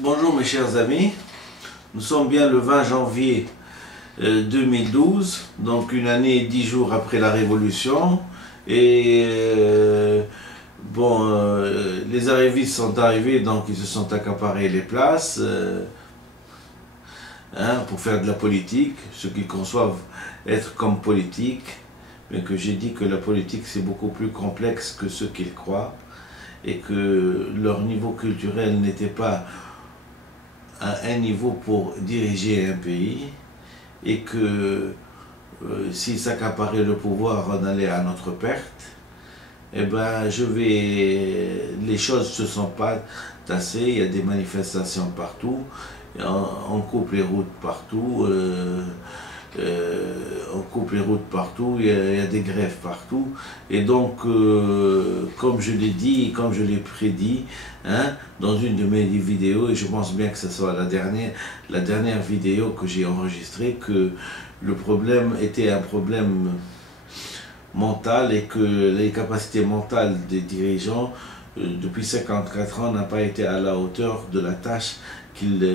Bonjour mes chers amis, nous sommes bien le 20 janvier 2012, donc une année et 10 jours après la Révolution, et les arrivistes sont arrivés, donc ils se sont accaparés les places pour faire de la politique, ce qu'ils conçoivent être comme politique, mais que j'ai dit que la politique c'est beaucoup plus complexe que ce qu'ils croient, et que leur niveau culturel n'était pas à un niveau pour diriger un pays, et que s'ils s'accaparaient le pouvoir, on allait à notre perte. Eh ben, les choses ne se sont pas tassées, il y a des manifestations partout, on coupe les routes partout, il y a des grèves partout, et donc, comme je l'ai dit, comme je l'ai prédit, dans une de mes vidéos, et je pense bien que ce soit la dernière vidéo que j'ai enregistrée, que le problème était un problème mental, et que les capacités mentales des dirigeants, depuis 54 ans, n'ont pas été à la hauteur de la tâche qu'ils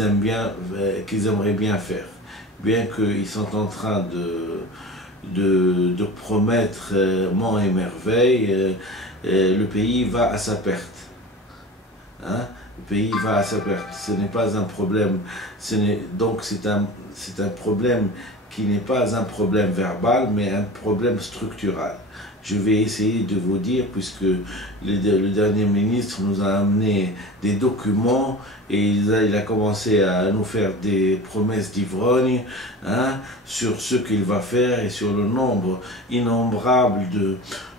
aimeraient bien faire. Bien qu'ils sont en train de promettre monts et merveilles, le pays va à sa perte. Le pays va à sa perte. Ce n'est pas un problème, donc c'est un problème qui n'est pas un problème verbal, mais un problème structural. Je vais essayer de vous dire, puisque le dernier ministre nous a amené des documents et il a commencé à nous faire des promesses d'ivrogne sur ce qu'il va faire et sur le nombre innombrable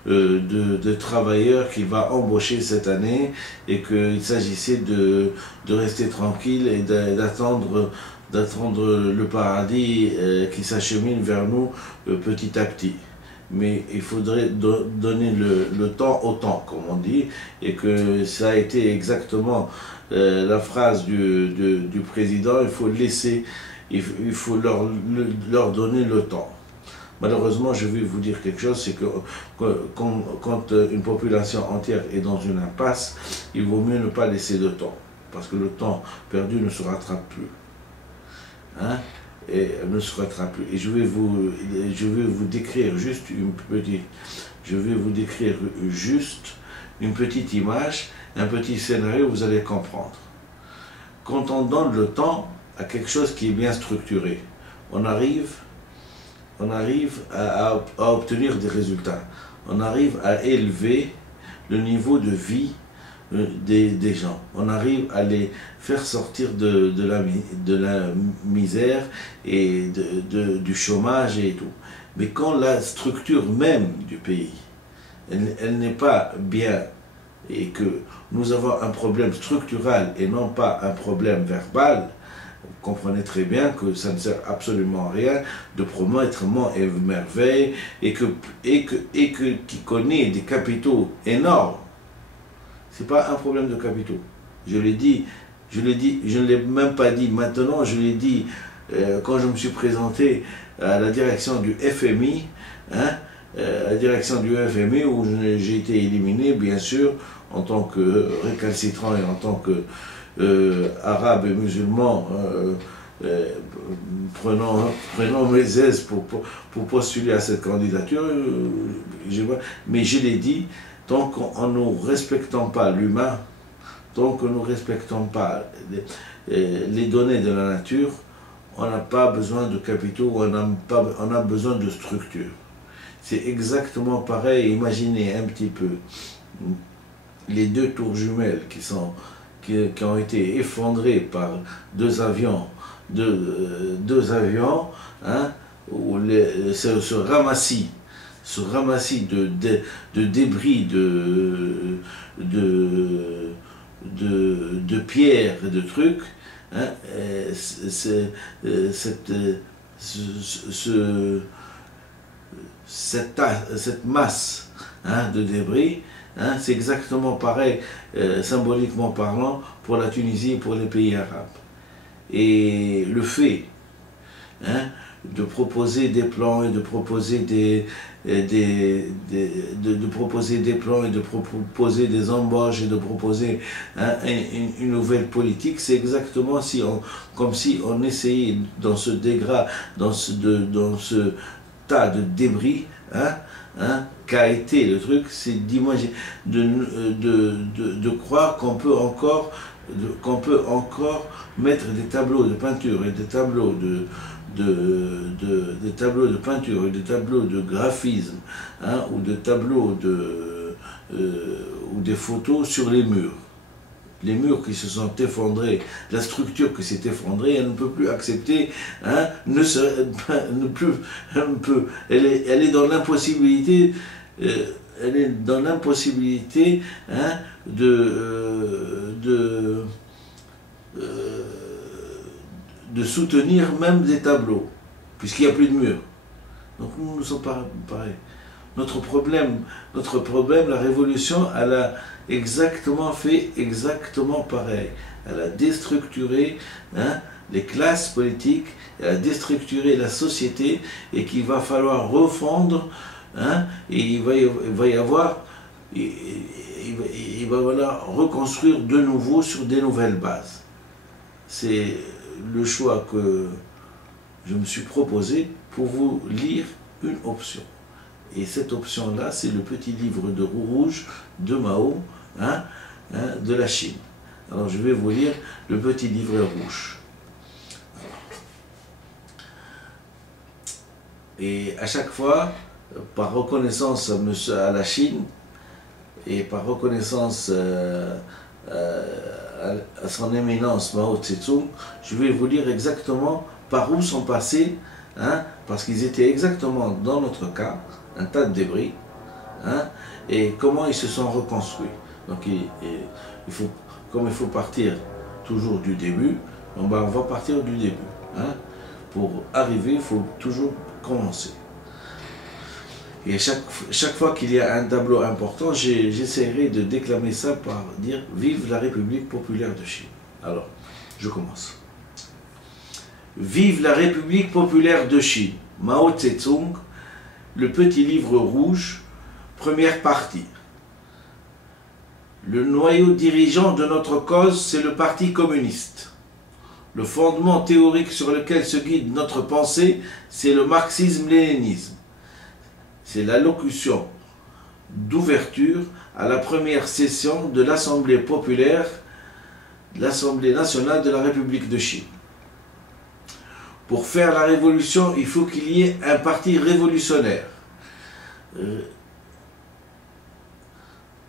de travailleurs qu'il va embaucher cette année, et qu'il s'agissait de rester tranquille et d'attendre le paradis qui s'achemine vers nous petit à petit. Mais il faudrait donner le temps au temps, comme on dit, et que ça a été exactement la phrase du président, il faut leur donner le temps. Malheureusement, je vais vous dire quelque chose, c'est que quand une population entière est dans une impasse, il vaut mieux ne pas laisser de temps, parce que le temps perdu ne se rattrape plus. Et ne se rattrape plus. Et je vais vous décrire juste une petite image, un petit scénario, vous allez comprendre. Quand on donne le temps à quelque chose qui est bien structuré, on arrive à obtenir des résultats. On arrive à élever le niveau de vie des gens. On arrive à les faire sortir de la misère et du chômage et tout. Mais quand la structure même du pays, elle n'est pas bien, et que nous avons un problème structural et non pas un problème verbal, vous comprenez très bien que ça ne sert absolument à rien de promettre monts et merveilles, et qui connaît des capitaux énormes. Ce n'est pas un problème de capitaux. Je l'ai dit, je ne l'ai même pas dit maintenant, je l'ai dit quand je me suis présenté à la direction du FMI, la direction du FMI, où j'ai été éliminé, bien sûr, en tant que récalcitrant et en tant que arabe et musulman, prenant mes aises pour postuler à cette candidature. Mais je l'ai dit, tant qu'on ne respectant pas l'humain, tant que nous ne respectons pas les données de la nature, on n'a pas besoin de capitaux, on a besoin de structures. C'est exactement pareil. Imaginez un petit peu les deux tours jumelles qui ont été effondrées par deux avions, où ce ramassis de débris, de pierres et de trucs, cette masse de débris, c'est exactement pareil, symboliquement parlant, pour la Tunisie et pour les pays arabes. Et le fait de proposer des plans et de proposer de proposer des plans et de proposer des embauches et de proposer une nouvelle politique, c'est exactement comme si on essayait dans ce dégât, dans ce tas de débris, qu'a été le truc, c'est d'imaginer, de croire qu'on peut encore mettre des tableaux de peinture et des tableaux des tableaux de peinture et des tableaux de graphisme, ou des tableaux ou des photos sur les murs. Les murs qui se sont effondrés, la structure qui s'est effondrée, elle ne peut plus accepter, elle est dans l'impossibilité, de soutenir même des tableaux, puisqu'il n'y a plus de murs. Donc nous ne sommes pas pareils. Notre problème, la révolution, elle a fait exactement pareil. Elle a déstructuré les classes politiques, elle a déstructuré la société, et qu'il va falloir refondre, et il va falloir reconstruire de nouveau sur des nouvelles bases. C'est le choix que je me suis proposé pour vous lire une option. Et cette option-là, c'est le petit livre de rouge de Mao, de la Chine. Alors je vais vous lire le petit livre rouge. Et à chaque fois, par reconnaissance à la Chine, et par reconnaissance à son éminence Mao Tse-tung, je vais vous lire exactement par où sont passés, parce qu'ils étaient exactement, dans notre cas, un tas de débris, et comment ils se sont reconstruits. Donc comme il faut partir toujours du début, on va partir du début. Pour arriver, il faut toujours commencer. Et chaque fois qu'il y a un tableau important, j'essaierai de déclamer ça par dire « Vive la République populaire de Chine ». Alors, je commence. Vive la République populaire de Chine. Mao Tse-tung, le petit livre rouge, première partie. Le noyau dirigeant de notre cause, c'est le Parti communiste. Le fondement théorique sur lequel se guide notre pensée, c'est le marxisme-léninisme. C'est l'allocution d'ouverture à la première session de l'Assemblée populaire, l'Assemblée nationale de la République de Chine. Pour faire la révolution, il faut qu'il y ait un parti révolutionnaire.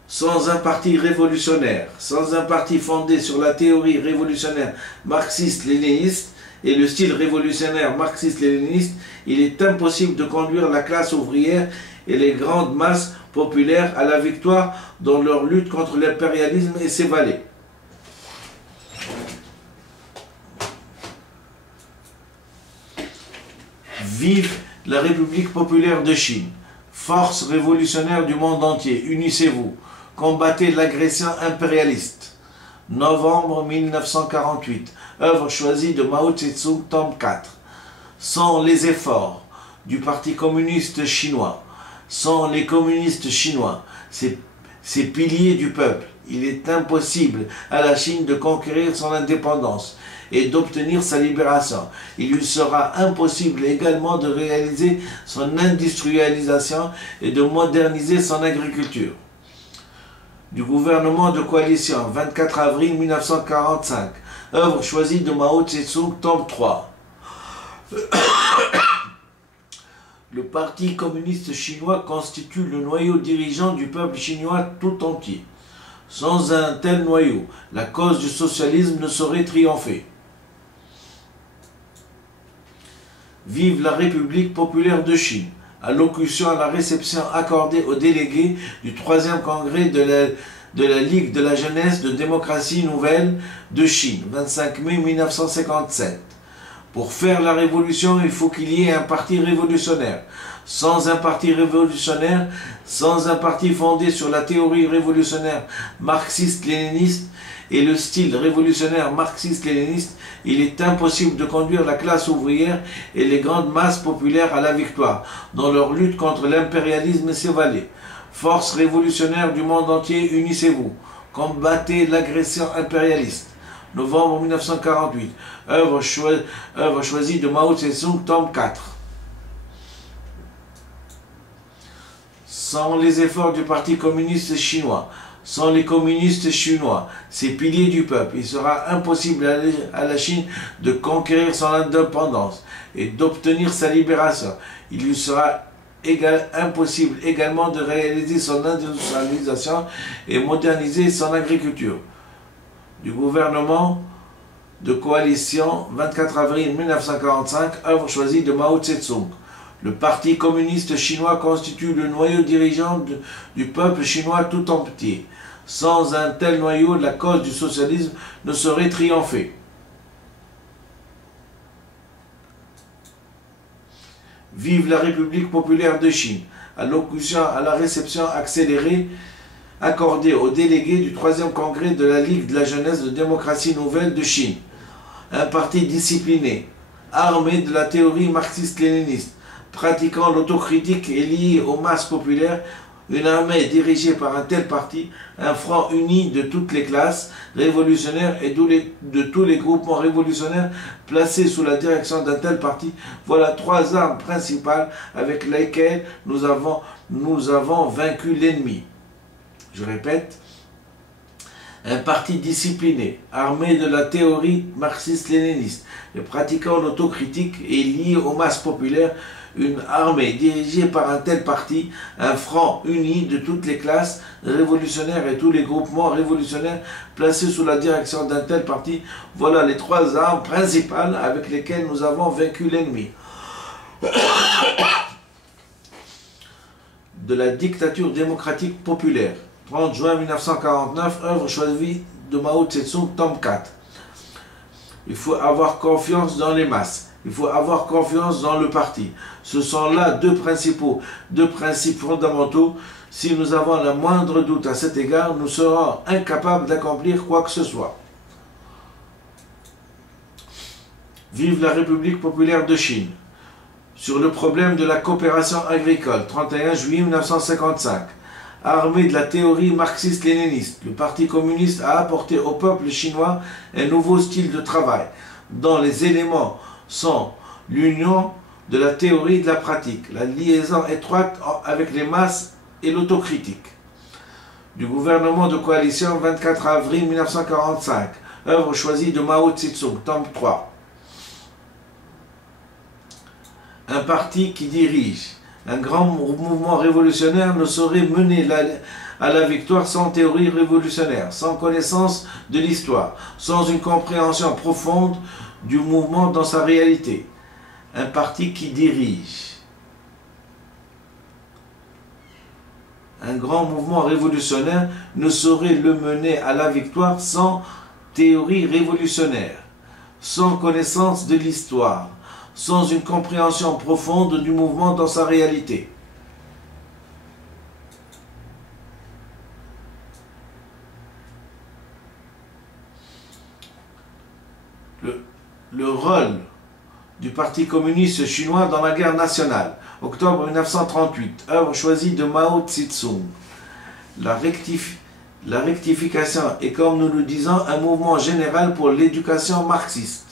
Sans un parti révolutionnaire, sans un parti fondé sur la théorie révolutionnaire marxiste-léniniste et le style révolutionnaire marxiste-léniniste, il est impossible de conduire la classe ouvrière et les grandes masses populaires à la victoire dans leur lutte contre l'impérialisme et ses valets. Vive la République populaire de Chine, force révolutionnaire du monde entier, unissez-vous, combattez l'agression impérialiste. Novembre 1948, œuvre choisie de Mao Tse-tung, tome 4. Sans les efforts du Parti communiste chinois, sans les communistes chinois, ces piliers du peuple, il est impossible à la Chine de conquérir son indépendance et d'obtenir sa libération. Il lui sera impossible également de réaliser son industrialisation et de moderniser son agriculture. Du gouvernement de coalition, 24 avril 1945, œuvre choisie de Mao Tse-tung, tome 3. Le Parti communiste chinois constitue le noyau dirigeant du peuple chinois tout entier. Sans un tel noyau, la cause du socialisme ne saurait triompher. Vive la République populaire de Chine. Allocution à la réception accordée aux délégués du 3e congrès de la Ligue de la jeunesse de démocratie nouvelle de Chine, 25 mai 1957. Pour faire la révolution, il faut qu'il y ait un parti révolutionnaire. Sans un parti révolutionnaire, sans un parti fondé sur la théorie révolutionnaire marxiste-léniniste et le style révolutionnaire marxiste-léniniste, il est impossible de conduire la classe ouvrière et les grandes masses populaires à la victoire dans leur lutte contre l'impérialisme et ses valets. Forces révolutionnaires du monde entier, unissez-vous, combattez l'agression impérialiste. Novembre 1948, œuvre choisie de Mao Tse-tung, tome 4. Sans les efforts du Parti communiste chinois, sans les communistes chinois, ces piliers du peuple, il sera impossible à la Chine de conquérir son indépendance et d'obtenir sa libération. Il lui sera impossible également de réaliser son industrialisation et moderniser son agriculture. Du gouvernement de coalition, 24 avril 1945, œuvre choisie de Mao Tse-tung. Le Parti communiste chinois constitue le noyau dirigeant du peuple chinois tout entier. Sans un tel noyau, la cause du socialisme ne saurait triompher. Vive la République populaire de Chine. Allocution à la réception accélérée accordée aux délégués du 3e congrès de la Ligue de la jeunesse de démocratie nouvelle de Chine. Un parti discipliné, armé de la théorie marxiste-léniniste, pratiquant l'autocritique et lié aux masses populaires, une armée dirigée par un tel parti, un front uni de toutes les classes révolutionnaires et de tous les groupements révolutionnaires placés sous la direction d'un tel parti, voilà 3 armes principales avec lesquelles nous avons vaincu l'ennemi. Je répète, un parti discipliné, armé de la théorie marxiste-léniniste et pratiquant l'autocritique et lié aux masses populaires, une armée dirigée par un tel parti, un front uni de toutes les classes révolutionnaires et tous les groupements révolutionnaires placés sous la direction d'un tel parti, voilà les 3 armes principales avec lesquelles nous avons vaincu l'ennemi. De la dictature démocratique populaire. 30 juin 1949, œuvre choisie de Mao Tse-tung, tome 4. Il faut avoir confiance dans les masses. Il faut avoir confiance dans le parti. Ce sont là deux principes fondamentaux. Si nous avons le moindre doute à cet égard, nous serons incapables d'accomplir quoi que ce soit. Vive la République populaire de Chine. Sur le problème de la coopération agricole, 31 juillet 1955. Armé de la théorie marxiste-léniniste, le Parti communiste a apporté au peuple chinois un nouveau style de travail, dont les éléments sont l'union de la théorie et de la pratique, la liaison étroite avec les masses et l'autocritique. Du gouvernement de coalition, 24 avril 1945, œuvre choisie de Mao Tse-tung, tome 3. Un parti qui dirige. Un grand mouvement révolutionnaire ne saurait mener à la victoire sans théorie révolutionnaire, sans connaissance de l'histoire, sans une compréhension profonde du mouvement dans sa réalité. Un parti qui dirige. Un grand mouvement révolutionnaire ne saurait le mener à la victoire sans théorie révolutionnaire, sans connaissance de l'histoire, sans une compréhension profonde du mouvement dans sa réalité. Le rôle du Parti communiste chinois dans la guerre nationale, octobre 1938, œuvre choisie de Mao Tse-tung. La rectification est, comme nous le disons, un mouvement général pour l'éducation marxiste.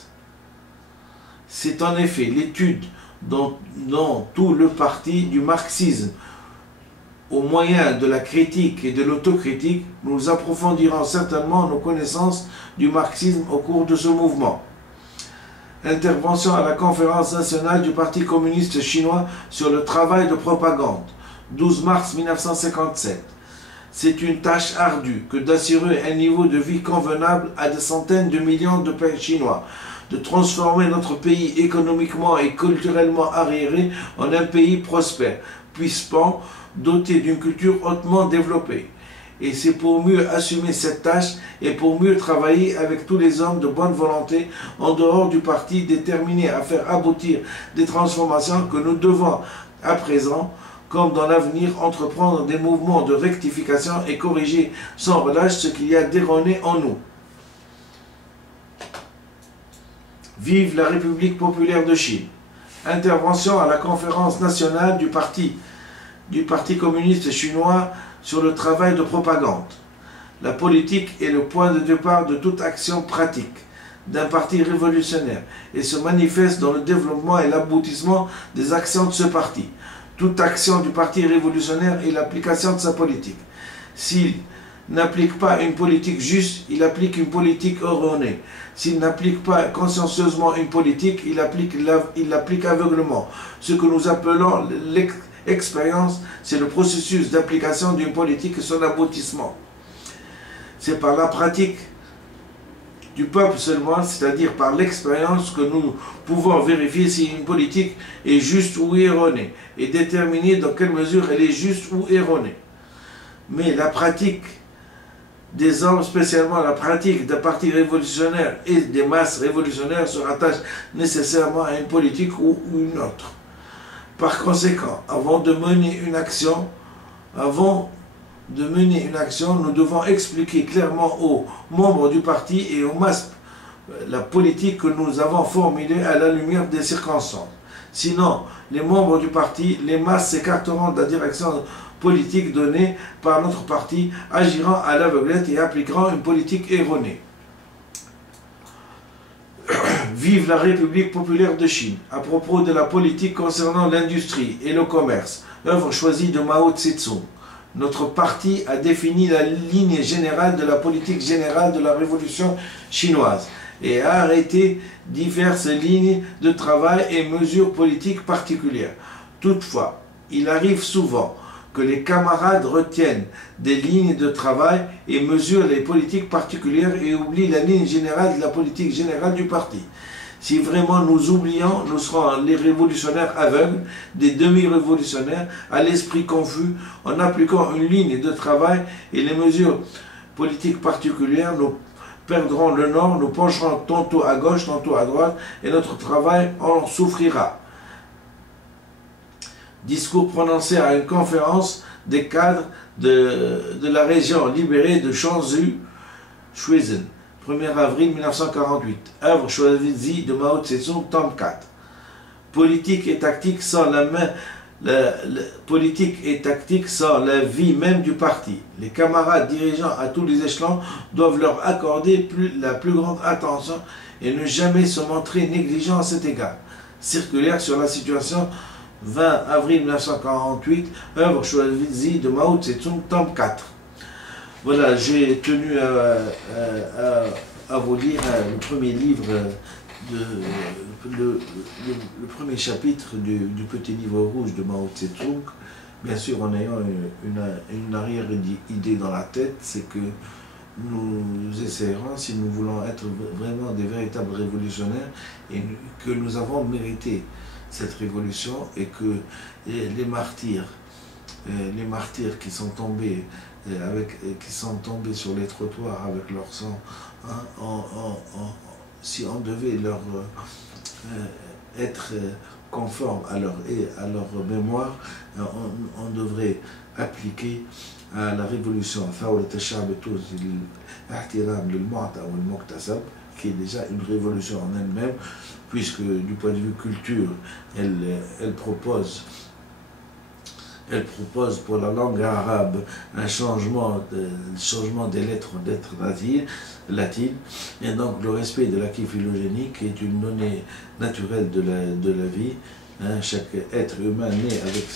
C'est en effet l'étude dans tout le parti du marxisme. Au moyen de la critique et de l'autocritique, nous approfondirons certainement nos connaissances du marxisme au cours de ce mouvement. Intervention à la conférence nationale du Parti communiste chinois sur le travail de propagande, 12 mars 1957. C'est une tâche ardue que d'assurer un niveau de vie convenable à des centaines de millions de Chinois, de transformer notre pays économiquement et culturellement arriéré en un pays prospère, puissant, doté d'une culture hautement développée. Et c'est pour mieux assumer cette tâche et pour mieux travailler avec tous les hommes de bonne volonté en dehors du parti déterminés à faire aboutir des transformations que nous devons à présent, comme dans l'avenir, entreprendre des mouvements de rectification et corriger sans relâche ce qu'il y a d'erroné en nous. Vive la République populaire de Chine. Intervention à la conférence nationale du Parti communiste chinois sur le travail de propagande. La politique est le point de départ de toute action pratique d'un parti révolutionnaire et se manifeste dans le développement et l'aboutissement des actions de ce parti. Toute action du parti révolutionnaire est l'application de sa politique. S'il n'applique pas une politique juste, il applique une politique erronée. S'il n'applique pas consciencieusement une politique, il l'applique aveuglement. Ce que nous appelons l'expérience, c'est le processus d'application d'une politique et son aboutissement. C'est par la pratique du peuple seulement, c'est-à-dire par l'expérience, que nous pouvons vérifier si une politique est juste ou erronée et déterminer dans quelle mesure elle est juste ou erronée. Mais la pratique des hommes, spécialement la pratique d'un parti révolutionnaire et des masses révolutionnaires, se rattache nécessairement à une politique ou une autre. Par conséquent, avant de mener une action, nous devons expliquer clairement aux membres du parti et aux masses la politique que nous avons formulée à la lumière des circonstances. Sinon, les membres du parti, les masses s'écarteront de la direction politique donnée par notre parti, agiront à l'aveuglette et appliqueront une politique erronée. Vive la République populaire de Chine. À propos de la politique concernant l'industrie et le commerce, œuvre choisie de Mao Tse-tung, notre parti a défini la ligne générale de la politique générale de la révolution chinoise et a arrêté diverses lignes de travail et mesures politiques particulières. Toutefois, il arrive souvent que les camarades retiennent des lignes de travail et mesurent les politiques particulières et oublient la ligne générale de la politique générale du parti. Si vraiment nous oublions, nous serons les révolutionnaires aveugles, des demi-révolutionnaires, à l'esprit confus, en appliquant une ligne de travail et les mesures politiques particulières, nous perdrons le nord, nous pencherons tantôt à gauche, tantôt à droite, et notre travail en souffrira. Discours prononcé à une conférence des cadres de la région libérée de Shanxi, Shuizen, 1er avril 1948. Œuvre choisie de Mao Tse-tung, tome 4. Politique et tactique sans politique et tactique sans la vie même du parti. Les camarades dirigeants à tous les échelons doivent leur accorder la plus grande attention et ne jamais se montrer négligents à cet égard. Circulaire sur la situation 20 avril 1948, œuvre choisie de Mao Tse-tung, tome 4. Voilà, j'ai tenu à vous lire le premier livre, le premier chapitre du petit livre rouge de Mao Tse-tung. Bien sûr, en ayant une arrière-idée dans la tête, c'est que nous essayerons, si nous voulons être vraiment des véritables révolutionnaires, et que nous avons mérité cette révolution et que les martyrs qui sont tombés sur les trottoirs avec leur sang, hein, si on devait leur être conforme à leur mémoire, on devrait appliquer à la révolution qui est déjà une révolution en elle-même, puisque du point de vue culture, elle propose pour la langue arabe un changement des lettres latines, et donc le respect de l'acquis phylogénique est une donnée naturelle de la vie. Hein, chaque être humain naît avec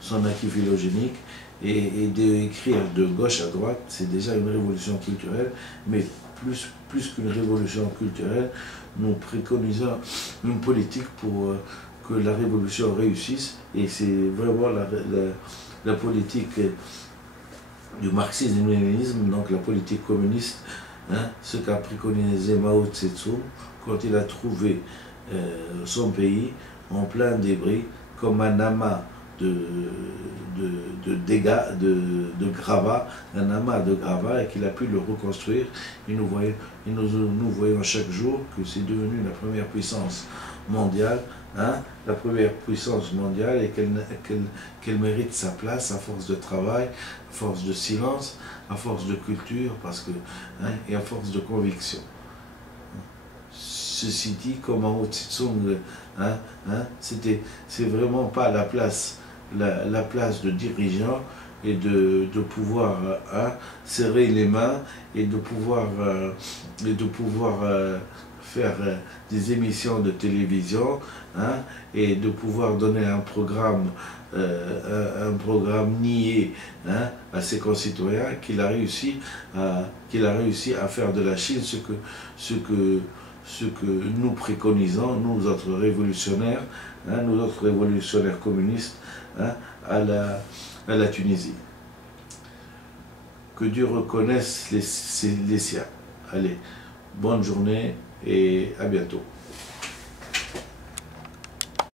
son acquis phylogénique, et d'écrire de gauche à droite, c'est déjà une révolution culturelle, mais plus qu'une révolution culturelle, nous préconisons une politique pour que la révolution réussisse, et c'est vraiment la politique du marxisme-léninisme, donc la politique communiste, hein, ce qu'a préconisé Mao Tse-tung quand il a trouvé son pays en plein débris, comme un amas de gravats, un amas de gravats, et qu'il a pu le reconstruire. Et nous voyons chaque jour que c'est devenu la première puissance mondiale, hein, la première puissance mondiale, et qu'elle mérite sa place à force de travail, à force de silence, à force de culture, et à force de conviction. ceci dit, comme Mao Tse-tung, c'est vraiment pas la place de dirigeant et de pouvoir serrer les mains et de pouvoir faire des émissions de télévision, et de pouvoir donner un programme nié, à ses concitoyens, qu'il a réussi à faire de la Chine ce que nous préconisons, nous autres révolutionnaires, communistes, à la Tunisie. Que Dieu reconnaisse les siens. Allez, bonne journée et à bientôt.